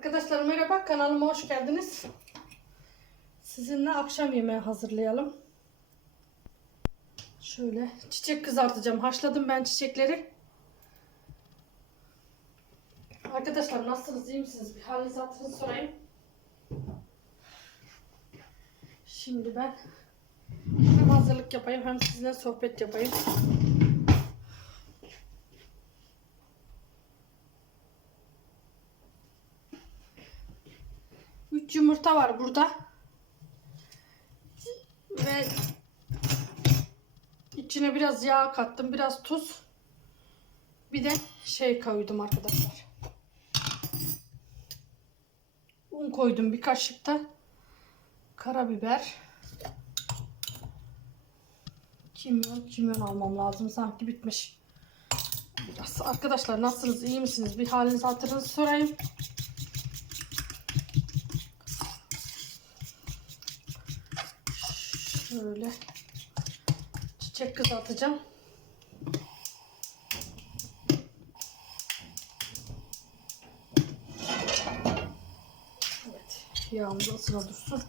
Arkadaşlar merhaba kanalıma hoş geldiniz. Sizinle akşam yemeği hazırlayalım. Şöyle çiçek kızartacağım. Haşladım ben çiçekleri. Arkadaşlar nasılsınız iyi misiniz? Bir halinizi hatırınızı sorayım. Şimdi ben hem hazırlık yapayım hem sizinle sohbet yapayım. Yumurta var burada. Ve içine biraz yağ kattım. Biraz tuz. Bir de şey koydum arkadaşlar. Un koydum bir kaşık da. Karabiber. Kimyon, kimyon almam lazım. Sanki bitmiş. Biraz. Arkadaşlar nasılsınız? iyi misiniz? Bir halinizi hatırınızı sorayım. Şöyle çiçek kızartacağım. Evet, yağımız ısına dursun.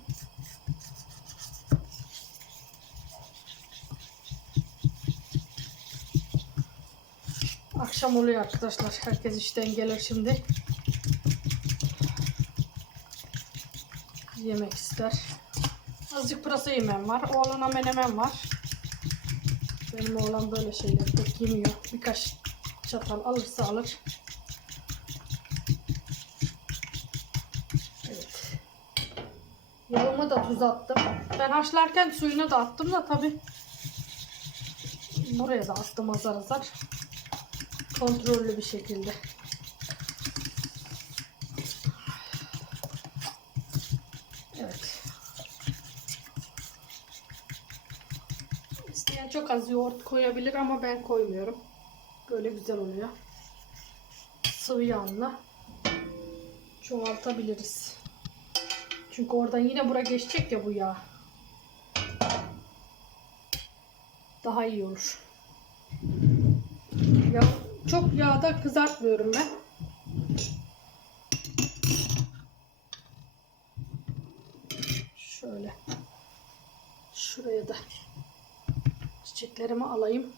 Akşam oluyor arkadaşlar. Herkes işten gelir şimdi. Yemek ister. Azıcık pırasa yemem var. Oğlana menemen var. Benim oğlan böyle şeyler pek yemiyor. Birkaç çatal alırsa alır. Evet. Yağıma da tuz attım. Ben haşlarken suyuna da attım da tabi. Buraya da attım azar azar. Kontrollü bir şekilde. Evet. İsteyen çok az yoğurt koyabilir ama ben koymuyorum. Böyle güzel oluyor. Sıvı yağla çoğaltabiliriz. Çünkü oradan yine bura geçecek ya bu yağ. Daha iyi olur. Ya çok yağda kızartmıyorum ben. Şöyle. Şuraya da çiçeklerimi alayım.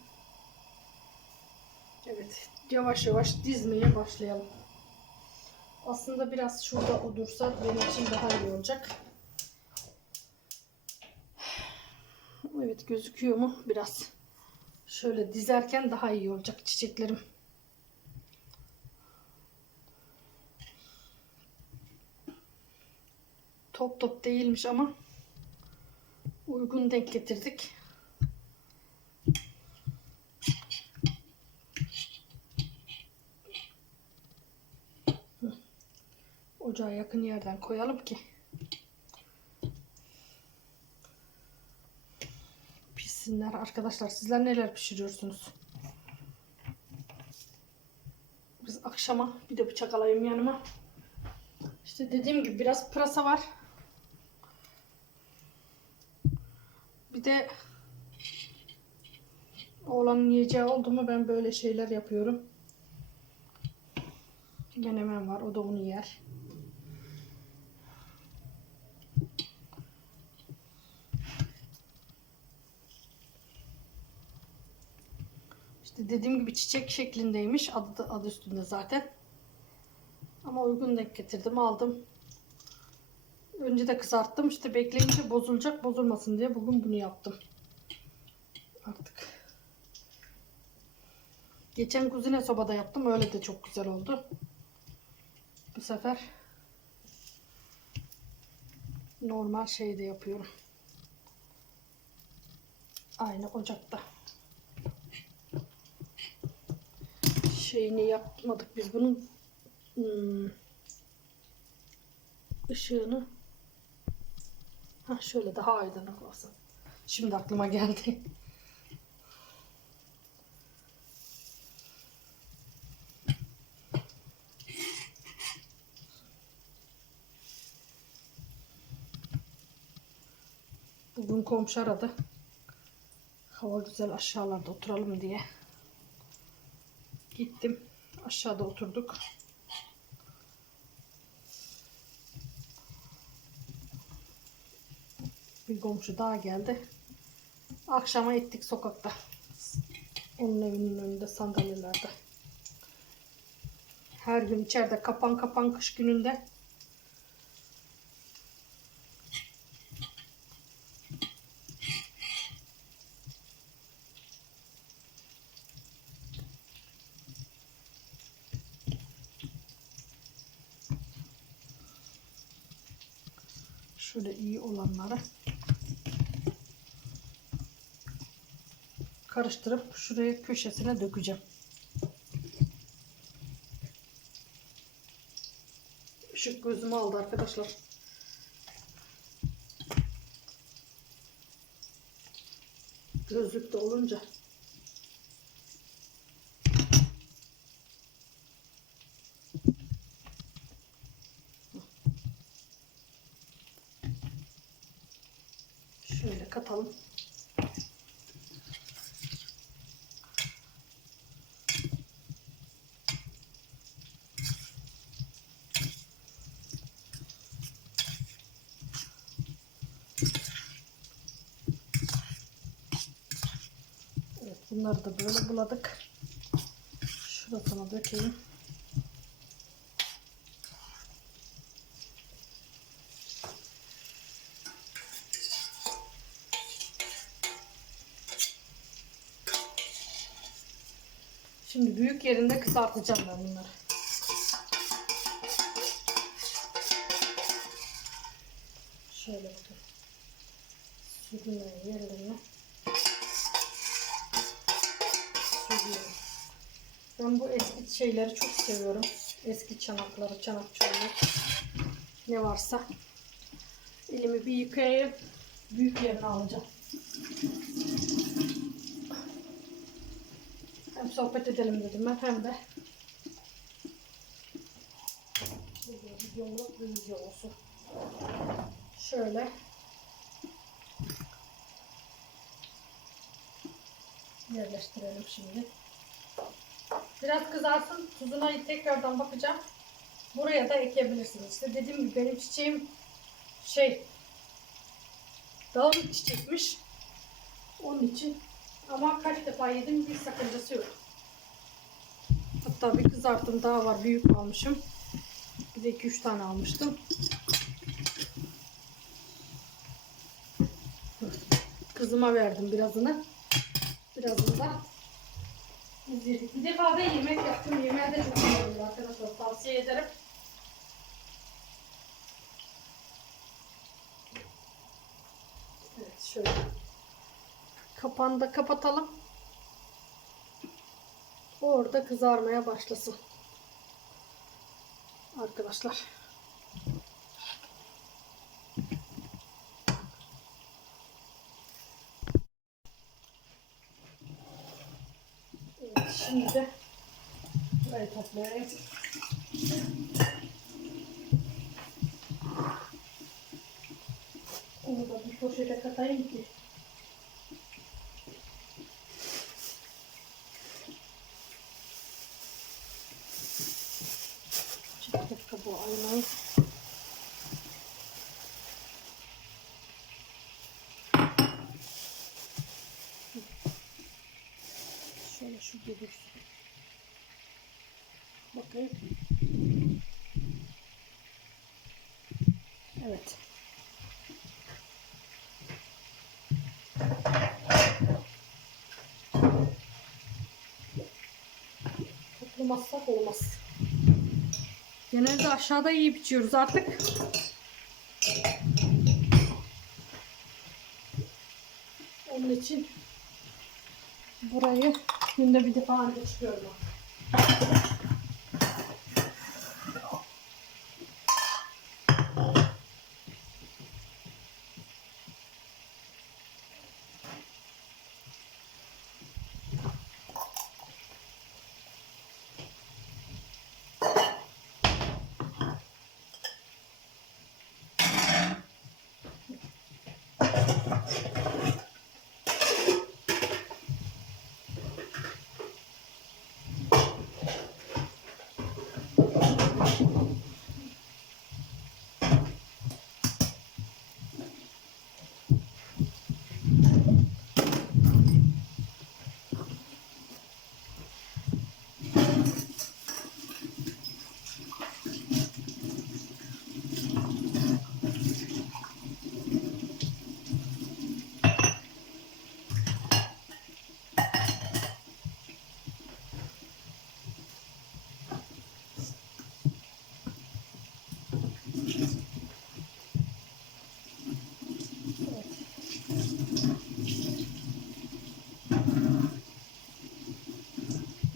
Evet, yavaş yavaş dizmeye başlayalım. Aslında biraz şurada olursa benim için daha iyi olacak. Evet, gözüküyor mu? Biraz. Şöyle dizerken daha iyi olacak çiçeklerim. Top top değilmiş ama uygun denk getirdik. Ocağa yakın yerden koyalım ki pişsinler. Arkadaşlar sizler neler pişiriyorsunuz? Biz akşama bir de bıçak alayım yanıma. İşte dediğim gibi biraz pırasa var. Bir de oğlanın yiyeceği oldu mu ben böyle şeyler yapıyorum. Menemen var. O da onu yer. Dediğim gibi çiçek şeklindeymiş. Adı, adı üstünde zaten. Ama uygun denk getirdim. Aldım. Önce de kızarttım. İşte bekleyince bozulacak. Bozulmasın diye bugün bunu yaptım. Artık. Geçen kuzine sobada yaptım. Öyle de çok güzel oldu. Bu sefer normal şeyde yapıyorum. Aynı ocakta. Şeyini yapmadık biz bunun hmm, ışığını ha şöyle daha aydınlık olsun. Şimdi aklıma geldi. Bugün komşu aradı. Hava güzel aşağılarda oturalım diye. Gittim. Aşağıda oturduk. Bir komşu daha geldi. Akşama ettik sokakta. Onun evinin önünde sandalyelerde. Her gün içeride kapan kapan kış gününde Şöyle iyi olanları karıştırıp şuraya köşesine dökeceğim. Işık gözümü aldı arkadaşlar. Gözlükte olunca. Şöyle katalım. Evet bunları da böyle buladık. Şurasına dökeyim. Şimdi büyük yerinde kızartacağım ben bunları. Şöyle bakın. Sürünme yerlerine. Sürüyorum. Ben bu eski şeyleri çok seviyorum. Eski çanakları, çanak çorabı. Ne varsa. Elimi bir yıkayayım. Büyük yerine alacağım. Hem sohbet edelim dedim ben hem de Video- videomda bir video olsun. Şöyle yerleştirelim şimdi. Biraz kızarsın. Tuzuna tekrardan bakacağım. Buraya da ekebilirsiniz. İşte dediğim gibi benim çiçeğim şey dağınık çiçekmiş. Onun için ama kaç defa yedim bir sakıncası yok. Hatta bir kızartım daha var. Büyük almışım. Bir de 2-3 tane almıştım. Kızıma verdim birazını. Birazını da biz yedik. Bir defa da yemek yaptım. Yemeğe de çok oluyor arkadaşlar. Tavsiye ederim. Evet şöyle. Kapağını da kapatalım. Orada kızarmaya başlasın. Arkadaşlar. Evet, şimdi de burayı toplayayım. Onu da bir poşete katayım ki Çektik kabuğu aymayı. Şöyle şu dursun. Bakayım. Evet. Toplamazsak olmaz. Genelde aşağıda yiyip içiyoruz artık. Onun için burayı günde bir defa anca çıkıyorum.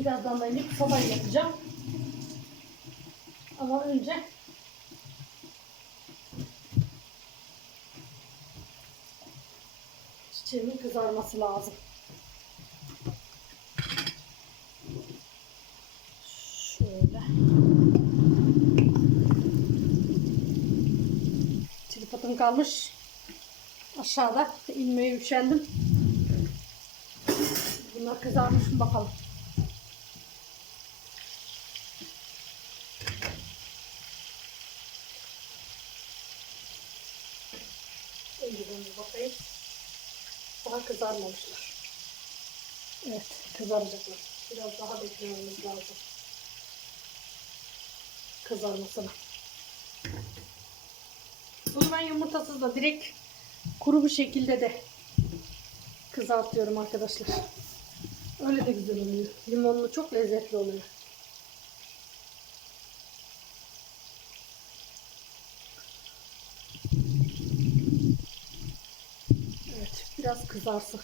Birazdan da inip sobayı yapacağım. Ama önce çiçeğimin kızarması lazım. Şöyle. Tripodum kalmış. Aşağıda inmeye üşendim. Bunlar kızarmış mı bakalım. Önceden bir bakayım. Daha kızarmamışlar. Evet, kızaracaklar. Biraz daha beklememiz lazım. Kızarmasını. Bunu ben yumurtasız da direkt kuru bir şekilde de kızartıyorum arkadaşlar. Öyle de güzel oluyor. Limonlu çok lezzetli oluyor. Evet, kızarsın.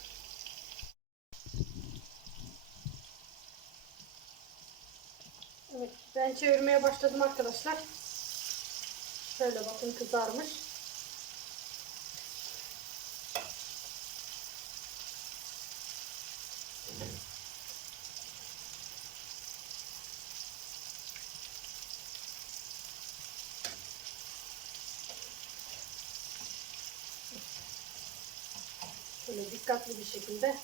Evet, ben çevirmeye başladım arkadaşlar. Şöyle bakın kızarmış. Şöyle dikkatli bir şekilde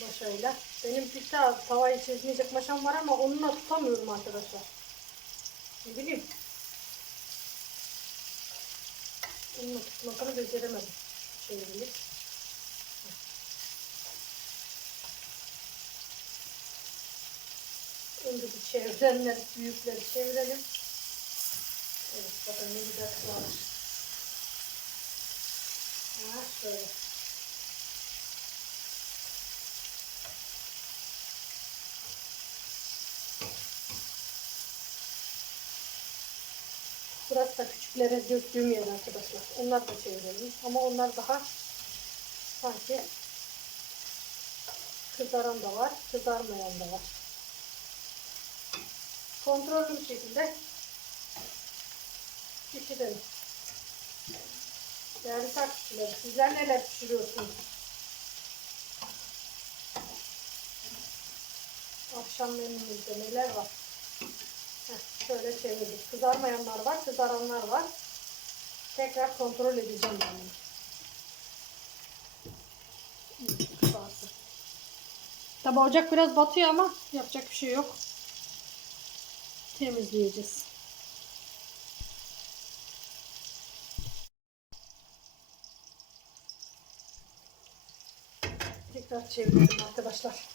başayla. Benim bir tane tavayı çizmeyecek maşam var ama onunla tutamıyorum arkadaşlar. Ne bileyim. Onunla tutmasını beceremedim. Çevirdik. Önce bir çevirenleri, büyükleri çevirelim. Evet bakın ne güzel kıvırmış. Ha, şöyle. Burası da küçüklere döktüğüm yer arkadaşlar. Onlar da çevirelim. Ama onlar daha sanki kızaran da var, kızarmayan da var. Kontrollü bir şekilde pişirelim. Değerli takipçiler, sizler neler pişiriyorsunuz? Akşam menümüzde neler var? Şöyle çevirdik. Kızarmayanlar var, kızaranlar var. Tekrar kontrol edeceğim ben bunu. Tabi ocak biraz batıyor ama yapacak bir şey yok. Temizleyeceğiz. Tekrar çevirelim arkadaşlar.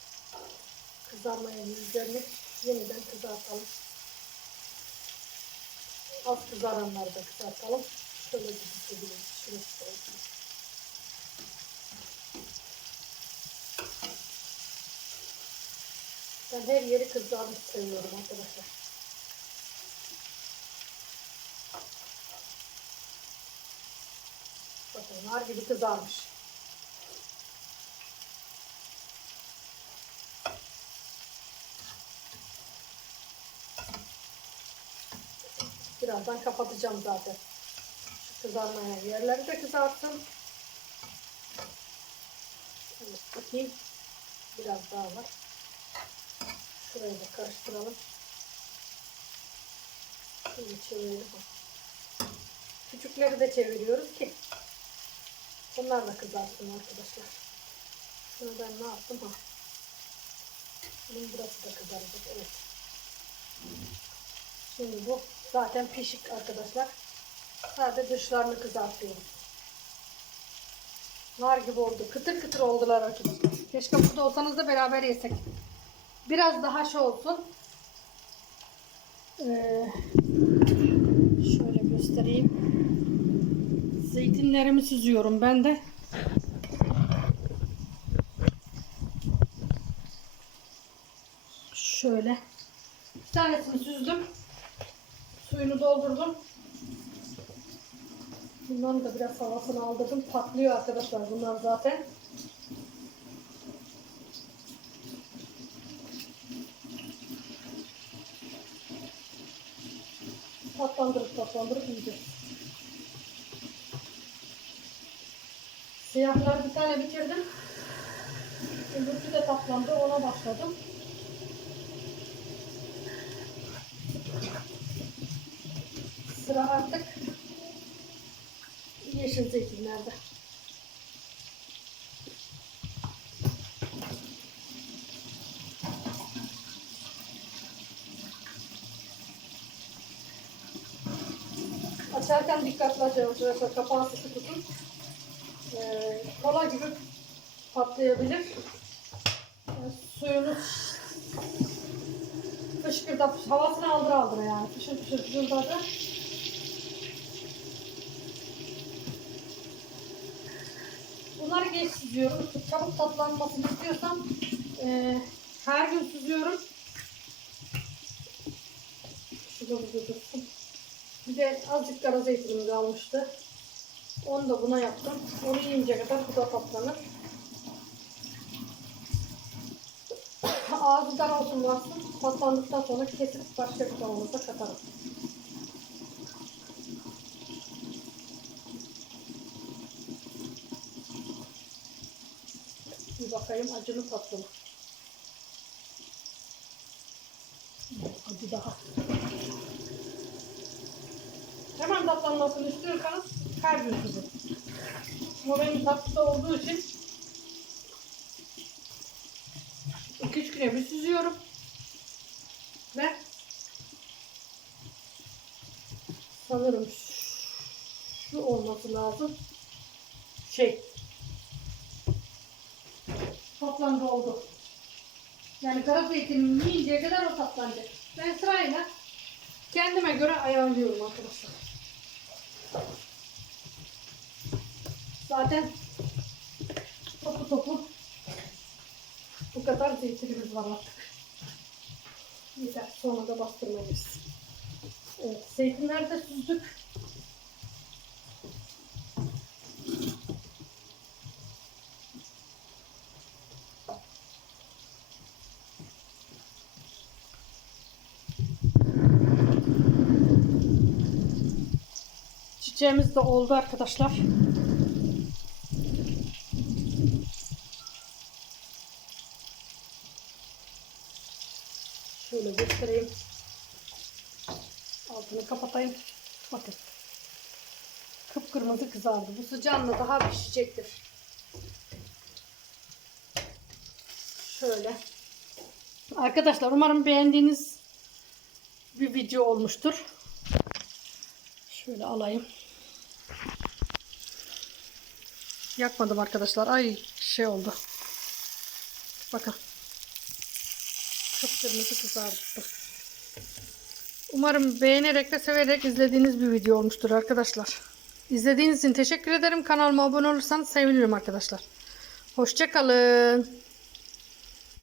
Kızarmayan yüzlerini yeniden kızartalım. Az kızaranları da kızartalım. Şöyle bir çevirelim. Şurası olsun. Ben her yeri kızarmış seviyorum arkadaşlar. Bakın nar gibi kızarmış. Birazdan kapatacağım zaten. Şu kızarmayan yerleri de kızarttım. Evet, bakayım. Biraz daha var. Şurayı da karıştıralım. Şimdi çevirelim. Küçükleri de çeviriyoruz ki onlar da kızarsın arkadaşlar. Şunu ben ne yaptım ha? Bunun burası da kızaracak. Evet. Şimdi bu zaten pişik arkadaşlar. Sadece dışlarını kızartıyoruz. Nar gibi oldu. Kıtır kıtır oldular arkadaşlar. Keşke burada olsanız da beraber yesek. Biraz daha şey olsun. Ee, şöyle göstereyim. Zeytinlerimi süzüyorum ben de. Şöyle. Bir tanesini süzdüm. Suyunu doldurdum. Bundan da biraz havasını aldırdım. Patlıyor arkadaşlar bunlar zaten. Tatlandırıp tatlandırıp yiyeceğiz. Siyahlar bir tane bitirdim. Öbürkü de tatlandı ona başladım. Sıra artık yeşil zeytinlerde. Açarken dikkatli açın arkadaşlar. Kapağı sıkı tutun. Ee, kola gibi patlayabilir. Ee, suyunu fışkırda havasını aldıra aldıra yani. Fışır fışır fışırdadı. Bunları geç süzüyorum. Çabuk tatlanmasını istiyorsam e, her gün süzüyorum. Şurada burada. Bir de azıcık kara zeytinim kalmıştı. Onu da buna yaptım. Onu yiyince kadar bu da tatlanır. Ağzı dar olsun varsın. Tatlandıktan sonra kesip başka bir kavanoza katarım. Bir bakayım acılı tatlı? Acı daha. Hemen tatlanmasını istiyorsanız gün kızım. Ama benim tatlıda olduğu için 2-3 güne bir süzüyorum. Ve sanırım şu olması lazım. Şey tatlandı oldu. Yani kara zeytinini yiyinceye kadar o tatlanacak. Ben sırayla kendime göre ayarlıyorum arkadaşlar. Zaten topu topu bu kadar zeytinimiz var artık. Yeter. Sonra da bastırmayız. Evet, zeytinleri de süzdük. Çiçeğimiz de oldu arkadaşlar. Şöyle göstereyim. Altını kapatayım. Bakın. Kıpkırmızı kızardı. Bu sıcağında daha pişecektir. Şöyle. Arkadaşlar umarım beğendiğiniz bir video olmuştur. Şöyle alayım. Yakmadım arkadaşlar. Ay şey oldu. Bakın. Kıpkırmızı kızardı. Umarım beğenerek ve severek izlediğiniz bir video olmuştur arkadaşlar. İzlediğiniz için teşekkür ederim. Kanalıma abone olursanız sevinirim arkadaşlar. Hoşçakalın.